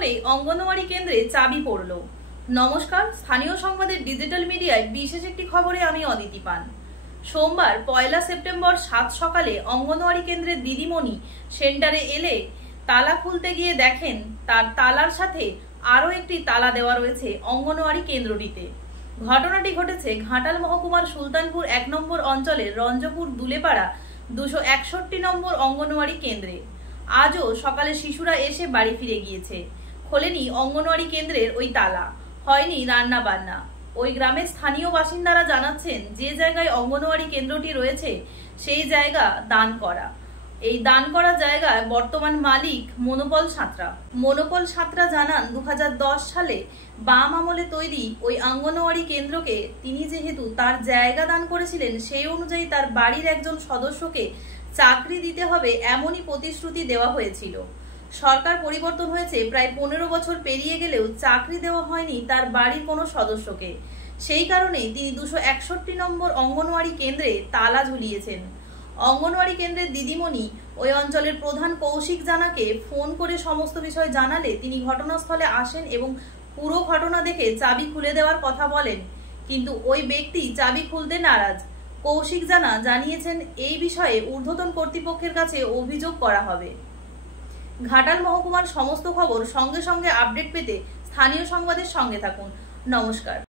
করে অঙ্গনওয়াড়ি কেন্দ্রে চাবি পড়ল। নমস্কার, স্থানীয় সংবাদের ডিজিটাল মিডিয়ায় বিশেষ একটি খবরে আমি অদিতি পান। সোমবার 1 সেপ্টেম্বর 7 সকালে অঙ্গনওয়াড়ি কেন্দ্রের দিদিমণি সেন্টারে এলে তালা খুলতে গিয়ে দেখেন তার তালার সাথে আরও একটি তালা দেওয়া রয়েছে অঙ্গনওয়াড়ি কেন্দ্রটিতে। ঘটনাটি ঘটেছে ঘাটাল মহকুমার সুলতানপুর 1 নম্বর অঞ্চলের রঞ্জপুর দুলেপাড়া 261 নম্বর অঙ্গনওয়াড়ি কেন্দ্রে। আজও সকালে শিশুরা এসে বাড়ি ফিরে গিয়েছে। খোলেনি অঙ্গনওয়াড়ি কেন্দ্রের ওই তালা, হয়নি রান্না বান্না। ওই গ্রামের স্থানীয় বাসিন্দারা জানাচ্ছেন, যে জায়গায় অঙ্গনওয়াড়ি কেন্দ্রটি রয়েছে সেই জায়গা দান করা। এই দান করা জায়গায় বর্তমান মালিক মনোপল সাঁতরা। মনোপল সাঁতরা জানান, 2010 সালে বাম আমলে তৈরি ওই অঙ্গনওয়াড়ি কেন্দ্রকে তিনি যেহেতু তার জায়গা দান করেছিলেন, সেই অনুযায়ী তার বাড়ির একজন সদস্যকে চাকরি দিতে হবে এমনই প্রতিশ্রুতি দেওয়া হয়েছিল। সরকার পরিবর্তন হয়েছে, প্রায় 15 বছর পেরিয়ে গেলেও চাকরি দেওয়া হয়নি তার বাড়ির কোনো সদস্যকে। সেই কারণেই তিনি 261 নম্বর অঙ্গনওয়াড়ি কেন্দ্রে তালা ঝুলিয়েছেন। অঙ্গনওয়াড়ি কেন্দ্রের দিদিমণি ওই অঞ্চলের প্রধান কৌশিক জানাকে ফোন করে সমস্ত বিষয় জানালে তিনি ঘটনাস্থলে আসেন এবং পুরো ঘটনা দেখে চাবি খুলে দেওয়ার কথা বলেন, কিন্তু ওই ব্যক্তি চাবি খুলতে নারাজ। কৌশিক জানা জানিয়েছেন, এই বিষয়ে ঊর্ধ্বতন কর্তৃপক্ষের কাছে অভিযোগ করা হবে। ঘাটাল মহকুমার সমস্ত খবর সঙ্গে সঙ্গে আপডেট পেতে স্থানীয় সংবাদের সঙ্গে থাকুন। নমস্কার।